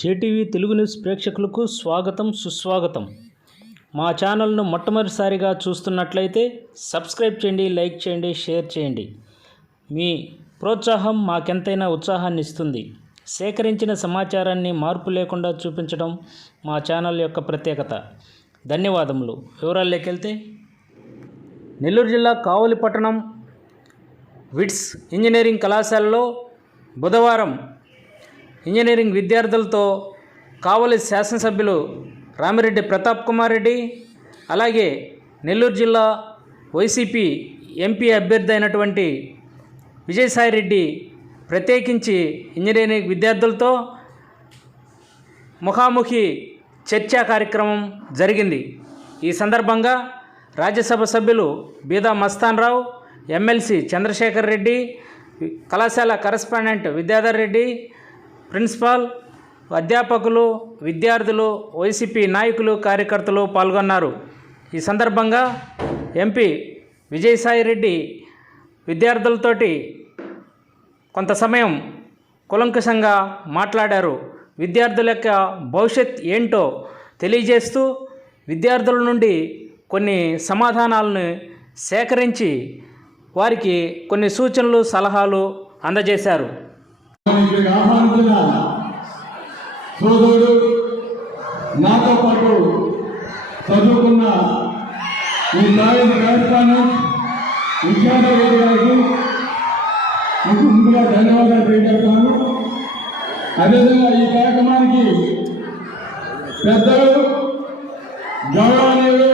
JTV Telugu news ప్రేక్షకులకు స్వాగతం సుస్వాగతం. మా ఛానల్ను మొట్టమొదటిసారిగా చూస్తున్నట్లయితే సబ్స్క్రైబ్ చేయండి, లైక్ చేయండి, షేర్ చేయండి. మీ ప్రోత్సాహం మాకెంతైనా ఉత్సాహాన్ని ఇస్తుంది. సేకరించిన సమాచారాన్ని మార్పు లేకుండా చూపించడం మా ఛానల్ యొక్క ప్రత్యేకత. ధన్యవాదములు. వివరాల్లోకి వెళ్తే, నెల్లూరు జిల్లా కావలి పట్టణం విట్స్ ఇంజనీరింగ్ కళాశాలలో బుధవారం ఇంజనీరింగ్ విద్యార్థులతో కావలి శాసనసభ్యులు రామిరెడ్డి ప్రతాప్ కుమార్ రెడ్డి, అలాగే నెల్లూరు జిల్లా వైసీపీ ఎంపీ అభ్యర్థి అయినటువంటి విజయసాయిరెడ్డి ప్రత్యేకించి ఇంజనీరింగ్ విద్యార్థులతో ముఖాముఖి చర్చా కార్యక్రమం జరిగింది. ఈ సందర్భంగా రాజ్యసభ సభ్యులు బీదా మస్తాన్ రావు, ఎమ్మెల్సీ చంద్రశేఖర్ రెడ్డి, కళాశాల కరెస్పాండెంట్ విద్యాధర్ రెడ్డి, ప్రిన్సిపాల్, అధ్యాపకులు, విద్యార్థులు, వైసీపీ నాయకులు, కార్యకర్తలు పాల్గొన్నారు. ఈ సందర్భంగా ఎంపీ విజయసాయిరెడ్డి విద్యార్థులతోటి కొంత సమయం కులంకుశంగా మాట్లాడారు. విద్యార్థుల యొక్క భవిష్యత్ ఏంటో తెలియజేస్తూ విద్యార్థుల నుండి కొన్ని సమాధానాలను సేకరించి వారికి కొన్ని సూచనలు, సలహాలు అందజేశారు. ఆహ్వానించిన సోదరుడు, నాతో పాటు చదువుకున్న ఈ కాలేజీ కరెస్పాండెంట్ విద్యార్థి గారికి ముందుగా ధన్యవాదాలు తెలియజేస్తాను. అదేవిధంగా ఈ కార్యక్రమానికి పెద్దలు, గౌరవనీయులు,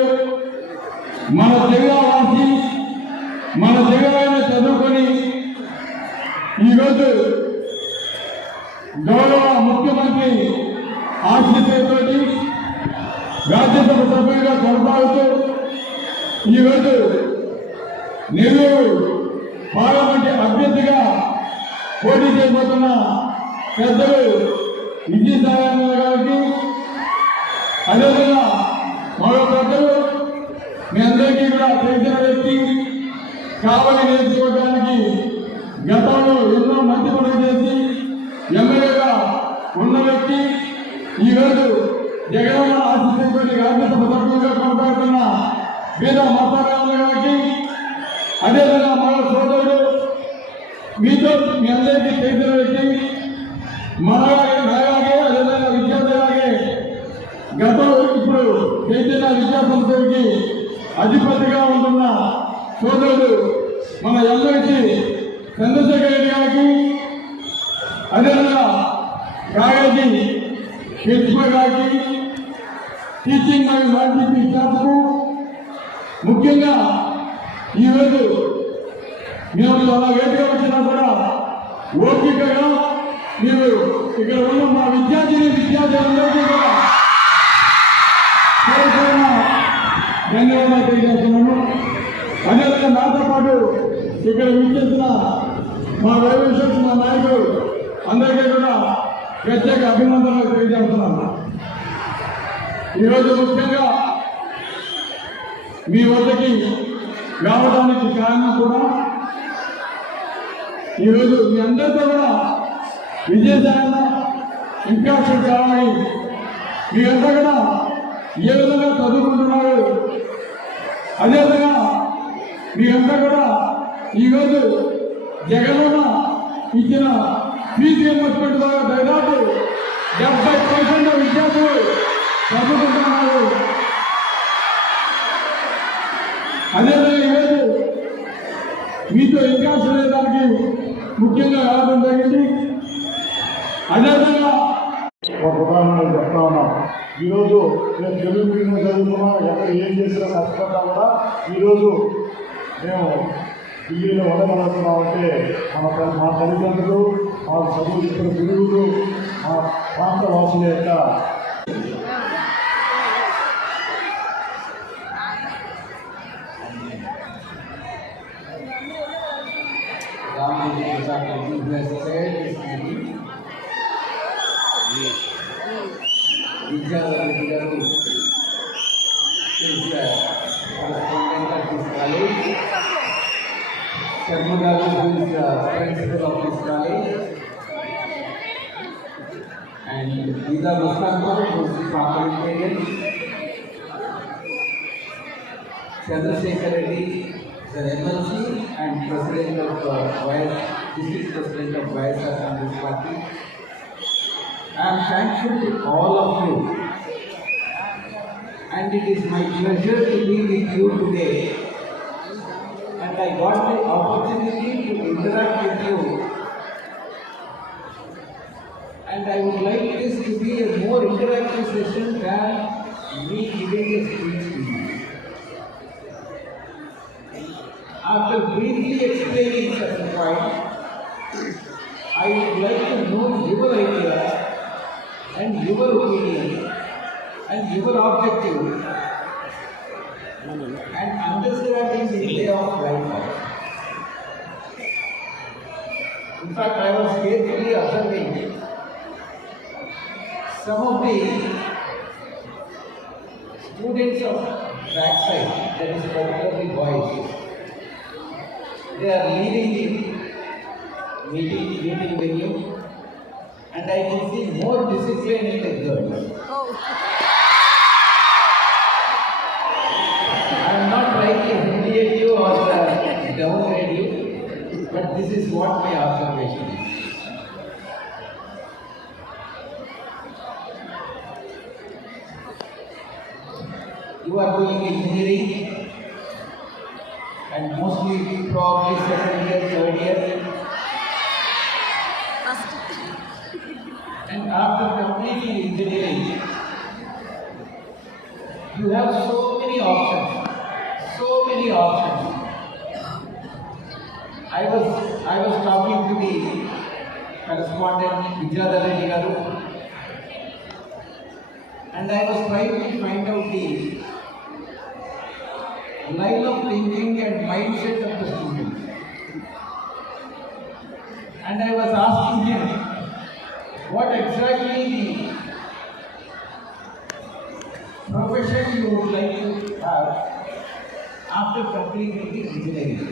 మన జిల్లా వాసి, మన జిల్లాలో చదువుకొని ఈరోజు గౌరవ ముఖ్యమంత్రి ఆశీస్సులతో రాజ్యసభ సభ్యులుగా కొనసాగుతూ ఈరోజు నెల్లూరు పార్లమెంట్ అభ్యర్థిగా పోటీ చేయబోతున్న పెద్దలు విజయసాయి గారికి, అదేవిధంగా మరో పెద్దలు మీ అందరికీ కూడా తెలిసిన వ్యక్తి, కావలి నియోజకవర్గానికి గతంలో ఎన్నో మంచి పనులు చేసి ఎమ్మెల్యేగా ఉన్న వ్యక్తి, ఈరోజు జగనన్న ఆశిస్తున్న రాజ్యసభ సభ్యులుగా కొనసాగుతున్న బీదా మస్తాన్ గారికి, అదేవిధంగా మరో సోదరుడు మీతో మీ అందరికీ తెలిసిన వ్యక్తి, మనలాగే అదేవిధంగా విద్యార్థులాగే గతంలో ఇప్పుడు చైతన్య విద్యాసంస్థకి అధిపతిగా ఉంటున్న సోదరుడు మన ఎమ్మెల్సీ చంద్రశేఖర్ రెడ్డి గారికి, అదేవిధంగా కాలేజీ ప్రిన్సిపల్ గారికి, టీచింగ్ మరియు నాన్ టీచింగ్ స్టాఫ్కు, ముఖ్యంగా ఈరోజు మేము చాలా వేదిక వచ్చినా కూడా ఓపికగా మీరు ఇక్కడ ఉన్న మా విద్యార్థులందరికీ కూడా ధన్యవాదాలు తెలియజేస్తున్నాను. అదేవిధంగా నాతో పాటు ఇక్కడ విచ్చేసిన మా వైవిషన్స్, మా నాయకులు అందరికీ కూడా ప్రత్యేక అభినందనలు తెలియజేస్తున్నాను. ఈరోజు ముఖ్యంగా మీ వద్దకి రావడానికి కారణం కూడా ఈరోజు మీ అందరితో కూడా విజయసాయన ఇంకా కావాలని, మీరంతా కూడా ఏ విధంగా చదువుకుంటున్నారు, అదేవిధంగా మీరంతా కూడా ఈరోజు జగనన్న ఇచ్చిన ఫీజు రియంబర్స్మెంట్ ద్వారా దాదాపు 70% విద్యార్థులు చదువుకుంటున్నారు. అదేవిధంగా ఈరోజు మీతో ఇంకా చేయడానికి ముఖ్యంగా రావడం జరిగింది. అదేవిధంగా ఒక ఉదాహరణ చెప్తా ఉన్నాం. ఈరోజు మేము తెలుగు మీడియం చదువుకున్నాం, ఎక్కడ ఏం చేసినా కష్టపడ్డా కూడా ఈరోజు మేము ఢిల్లీలో ఉండగలుగుతున్నామంటే మా తల్లిదండ్రులు, మా చదువు ఇతర గురువులు, మా ప్రాంత వాసుల యొక్క విద్యార్థి గారు తీసుకోవాలి. శర్మ గారు ప్రిన్సిపల్ ఆఫ్ తీసుకోవాలి. and Vida Mastandra, who is the parliamentarian, Chandrasekhar Reddy, the MLC and President of District President of YSR Congress Party. I am thankful to all of you, and it is my pleasure to be with you today. And I got the opportunity to interact with you. And I would like this to be a more interactive session than me giving a speech to you. After briefly explaining such a point, I would like to know your ideas and your opinion and your objective and understanding the way of life. In fact, I was carefully observing some of the students of backside, that is particularly boys, they are leaving the meeting venue, and I can see more discipline in the girls. I am not trying to humiliate you or downgrade you, but this is what my observation is. You are doing engineering and mostly probably second year, third year. And after completing engineering, you have so many options. I was talking to the correspondent Vijayadhar Reddy garu, and I was trying to find out the line of thinking and mindset of the student. And I was asking him what exactly the profession you would like to have after completing the engineering.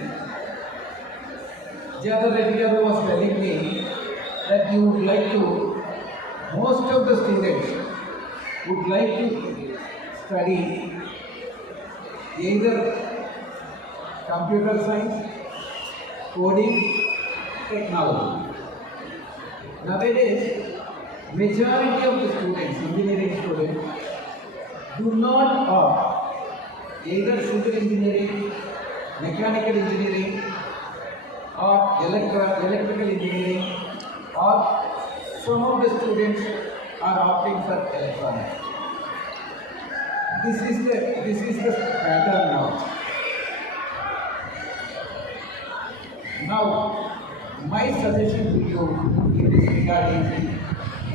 Vijayadhar Reddy garu was telling me that you would like to, most of the students would like to study either computer science, coding, technology. Nowadays, majority of the students, engineering students, do not opt either civil engineering, mechanical engineering, or electrical engineering, or some of the students are opting for electronics. This is the pattern now. Now, my suggestion to you in this regard is,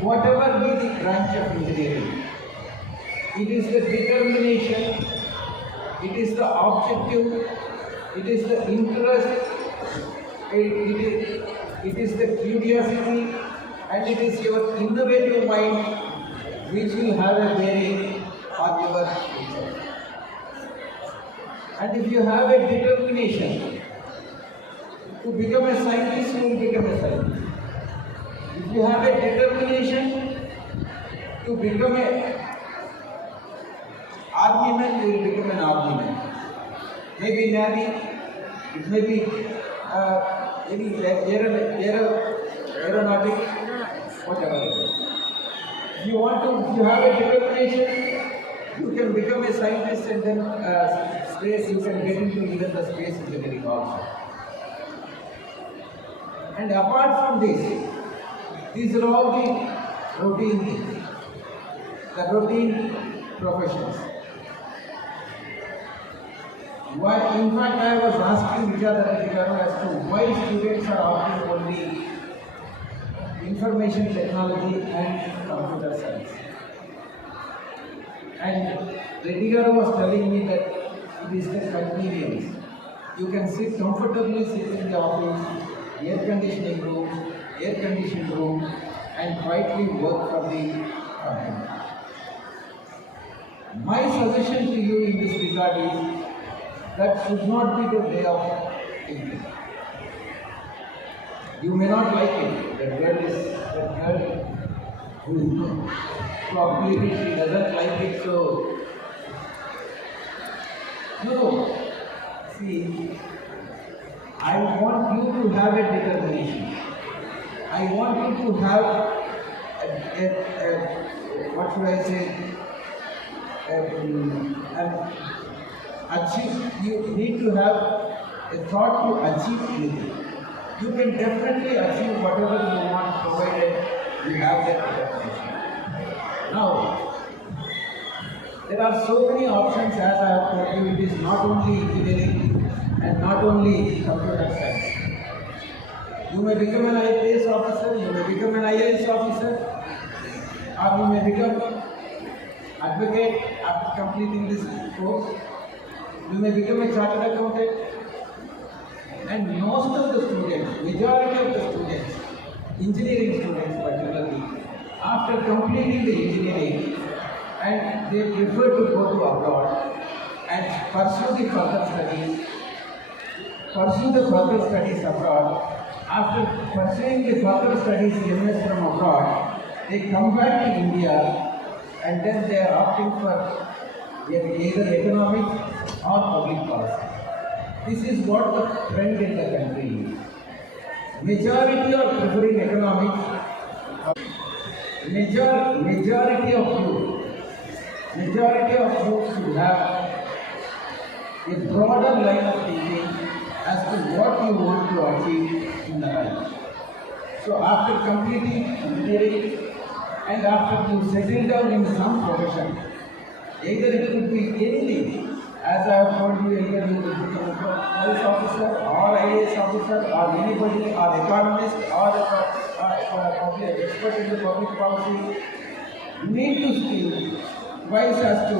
whatever be the branch of engineering, it is the determination, it is the objective, it is the interest, it is the curiosity, and it is your innovative mind which will have a bearing on your future. And if you have a determination to become a scientist, you will become a scientist. If you have a determination to become an army man, you will become an army man. Maybe Navy, it may be any aeronautic, whatever it is. If you have a determination, you can become a scientist, and then space, you can get into even the space engineering also. And apart from this, these are all the routine things, the routine professions. Why, in fact, I was asking Vijayadhar Reddy garu as to why students are opting for the information technology and computer science. And Reddy garu was telling me that it is the convenience. You can sit comfortably, sit in the office, air conditioning room, and quietly work for the company. My suggestion to you in this regard is that should not be the way of thinking. You may not like it. That girl who probably she doesn't like it, so no. See, I want you to have a determination. I want you to have what should I say? Achieve. You need to have a thought to achieve anything. You can definitely achieve whatever you want, provided you have that determination. Now, there are so many options, as I have told you. It is not only engineering and not only computer science. You may become an IAS officer, you may become an IAS officer, or you may become advocate after completing this course. You may become a chartered accountant. And most of the students, majority of the students, engineering students particularly, after completing the engineering, and they prefer to go to abroad and pursue the further studies abroad. After pursuing the further studies MS from abroad, they come back to India and then they are opting for either economics or public policy. This is what the trend in the country is. Majority are preferring economics. Majority of you should have a broader line of thinking as to what you want to achieve in the life. So after completing engineering and after you settle down in some profession, either it could be anything. As I have told you, either you will become a police officer or IAS officer or anybody or economist or a public expert in the public policy. You need to think twice as to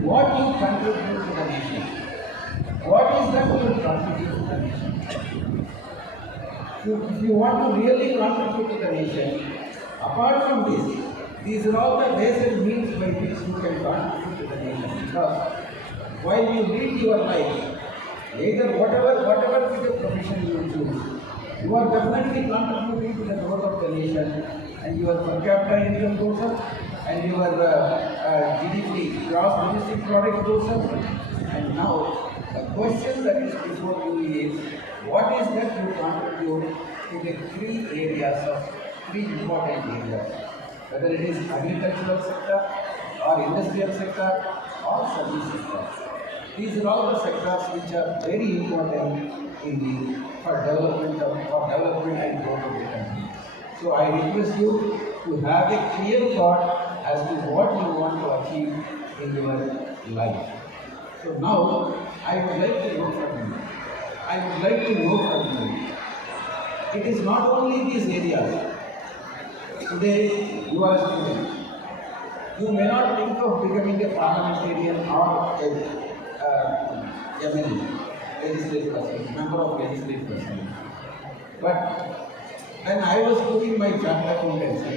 what you contribute to the nation. What is that you contribute to the nation? If you want to really contribute to the nation, apart from this, these are all the ways and means by which you can contribute to the nation. Because while you lead your life, either whatever is the profession you choose, you are definitely contributing to the growth of the nation, and your per capita income goes up, and your GDP, gross domestic product goes up. And now, the question that is before you is, what is that you contribute to the three important areas, whether it is agricultural sector, or industrial sector, or service sector. These are all the sectors which are very important for development and growth of the country. So I request you to have a clear thought as to what you want to achieve in your life. So now I would like to know from you. It is not only these areas. Today you are a student. You may not think of becoming a parliamentarian or a legislative person, member of legislative assembly. But when I was doing my chartered accountancy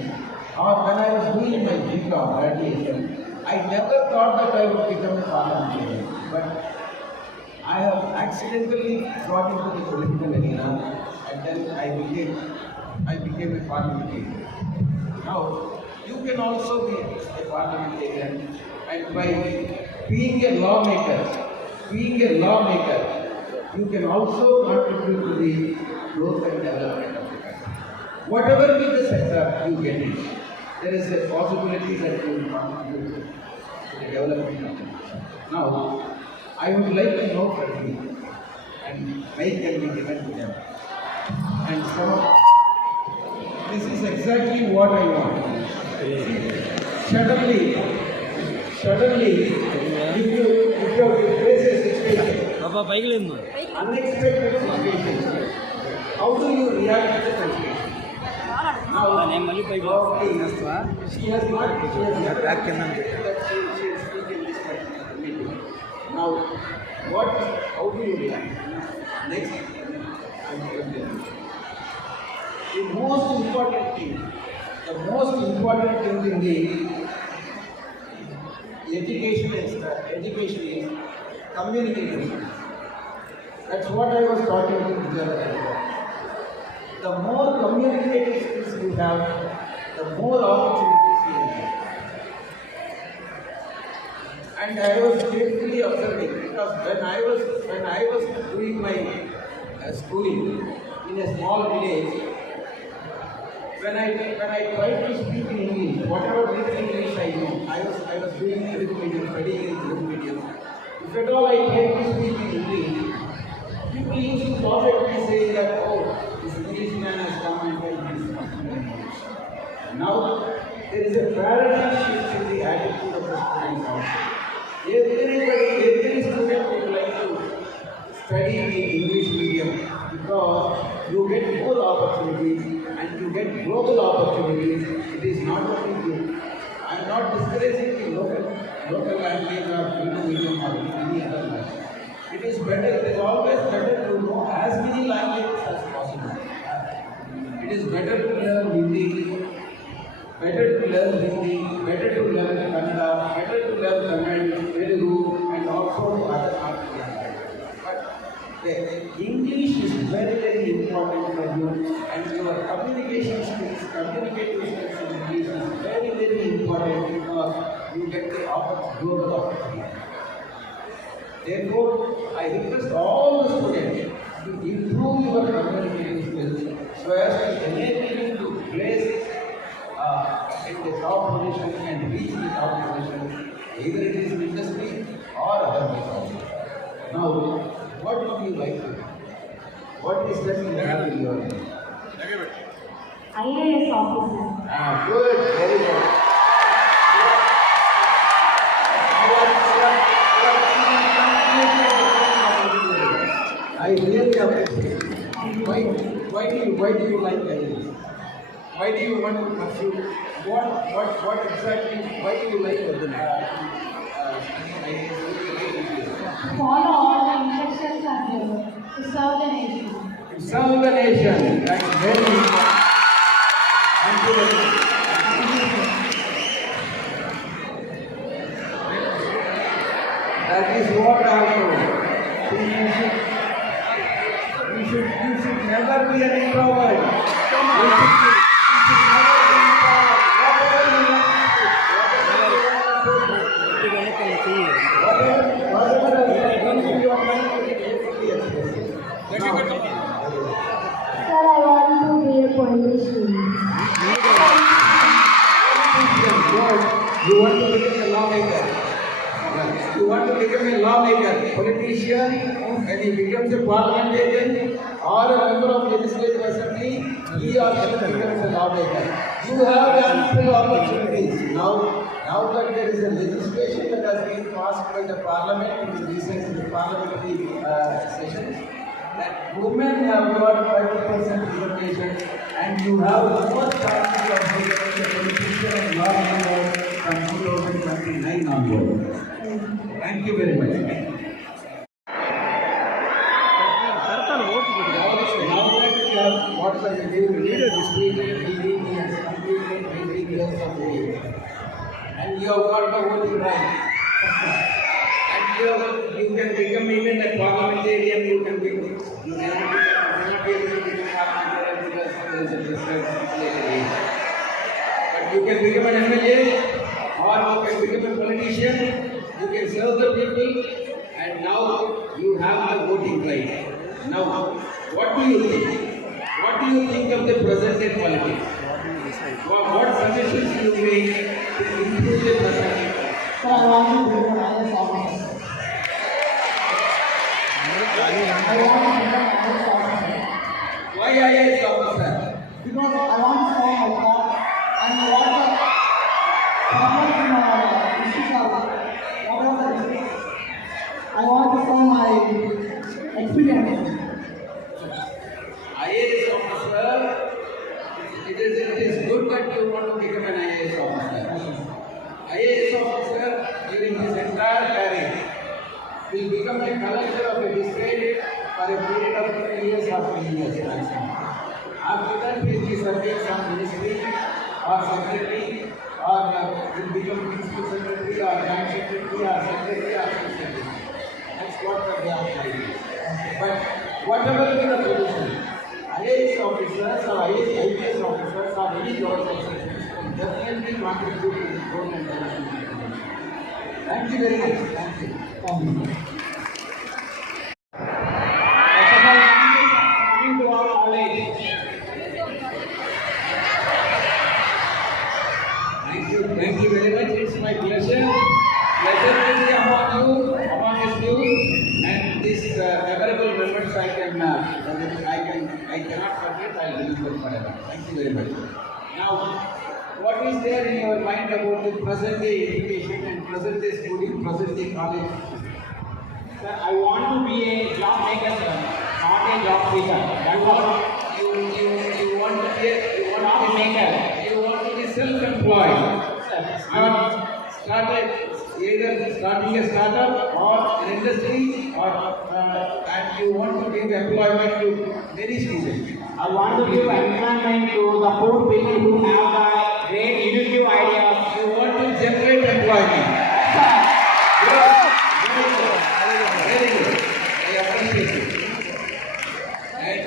or when I was doing my BCom graduation, I never thought that I would become a parliamentarian. But I have accidentally got into the political arena and then I became a parliamentarian. Now, you can also be a parliamentarian, and by being a lawmaker, you can also contribute to the growth and development of the country. Whatever be the sector you get in, there is a possibility that you will contribute to the development of the country. Now, I would like to know from you, and mic can be given to them. And so, this is exactly what I want. Suddenly, if you face a situation, unexpected situation, how do you react to the situation? Now, she has not that she is speaking this particular meeting. Now, how do you react? Next, I'm going to tell you. The most important thing in the education is communication. That's what I was talking to the other. The more communicative skills you have, the more opportunities you will get. And I was carefully observing because when I was doing my schooling in a small village, when I tried to speak in English, whatever little English I know, I was doing Telugu medium, studying in Telugu medium. If at all I tried to speak in English, people used to laugh at me saying that, oh, this English man has come and told me something in English. Now there is a paradigm shift in the attitude of the students also. Every student would like to study in the English medium because you get more opportunities and you get global opportunities. It is not only you. I am not discouraging the local language or Telugu medium or any other language. It is better, it is always better to know as many languages as possible. It is better to learn Hindi, better to learn Kannada, better to learn Tamil, Telugu, and also other languages. But the English is very important for you, and your communication skills, communicative skills in English is very important because you get the global opportunity. Therefore, I request all the students to improve your communicative skills so as to enable you to place in the top position and reach the top position, either it is in industry or otherwise also. Now, what would you like to do? What is that you have in your mind? IAS officer. Good, very good. I really appreciate it. Why do you like IAS? Why do you want to pursue? What exactly? Why do you like IAS? Follow all the instructions are given to serve the nation. To serve the nation. That's very important. Thank you very much. That is what I have told. You should never be an introvert. You should never be an introvert. Whatever you want to do, your mind, you can basically express it. Sir, I want to be a politician. You want to become a lawmaker. You want to become a lawmaker, politician, and he becomes a parliamentarian or a member of legislative assembly, he or she becomes a lawmaker. You have ample opportunities. Now that there is a legislation that has been passed by the parliament in the recent parliamentary sessions, that women have got 50% reservation, and you have the first chances of becoming a politician and lawmaker from 2029 onward. Thank you very much. What I will do is speak and completed 18 years of age. And you have got the voting right. And you can become even a parliamentarian, you cannot be able to become parliamentarian because there is a different age. But you can become an MLA or you can become a politician, you can serve the people, and now you have the voting right. Now, what do you think? What do you think of the present day politics? What suggestions do you make to improve the present day politics? Sir, I want to be an IAS officer. Why IAS officer? Because I want to solve my thought and what the problems in my issues are, whatever the issues, I want to solve my experience. IAS officer, it is good that you want to become an IAS officer. IAS officer during his entire career will become a collector of a district for a period of 2 years or 3 years maximum. After that, he will be serving some ministry or secretary or will become principal secretary or joint secretary or secretary or secretary. That's what the job is. But whatever be the position, IAS officers or IAS officers or any government officers definitely contribute to the growth and development of the nation. Thank you very much. Thank you. Thank you. First of all, coming to our college. Thank you very much. It's my pleasure to be among you, and this memorable moments I cannot forget. I'll remember forever. Thank you very much. Now, what is there in your mind about the present day education and present day schooling, present day college? Sir, I want to be a job maker, sir, not a job seeker. That was You want to be a job maker. You want to be self-employed. Either starting a startup or an industry, or and you want to give employment to many students. I want to give employment to the poor people who have the great innovative ideas. You want to generate employment. Very good. I appreciate it. And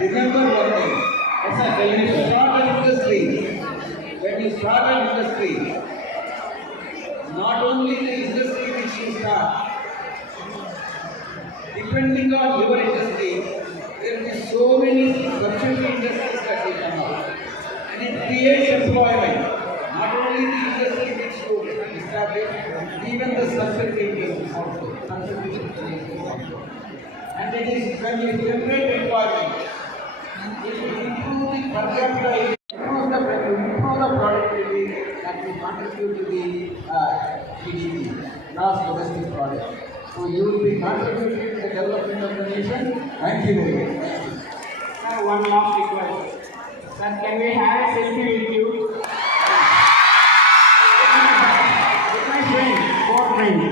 remember one thing. Yes, sir, When you start an industry, not only the industry which you start, depending on your industry, there will be so many subsidiary industries that will come out. And it creates employment. Not only the industry which you establish, even the subsidiary industries also. And it is when you generate employment, it will improve the per capita, improve the productivity that will contribute to the GDP, gross domestic product. So you will be contributing to the development of the nation. Thank you very much. Sir, one last request. Sir, can we have a selfie with you? With my friend, four friends.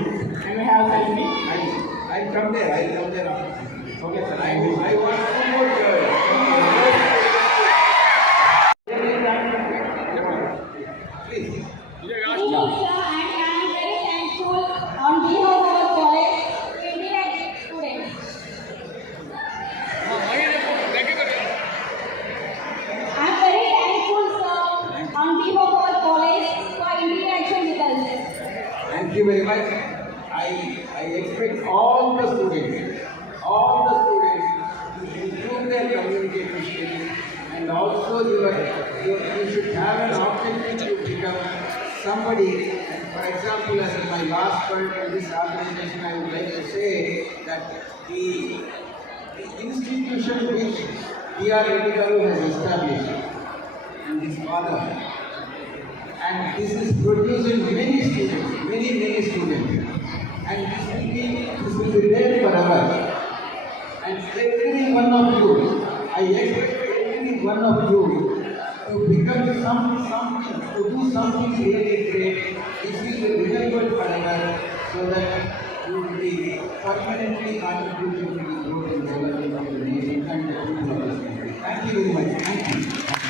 Can we have a selfie? I'll come there. After. Okay, sir. I want two more please. Good evening, sir, and I am very thankful on behalf of our college to Indian students. I am very thankful, sir, on behalf of our college for interaction with us. Thank you very much. I expect all the students to improve their communication skills, and also you should have an objective to become somebody. And for example, as my last point in this organization, I would like to say that the institution which D.R. Reddy Garu has established, and his father, and this is producing many students, many students, and this will be there forever. And every one of you, I expect every one of you to become something, to do something really great, which will be remembered forever, so that you will be permanently contributing to the growth and development of the nation and the people of this country. Thank you very much. Thank you.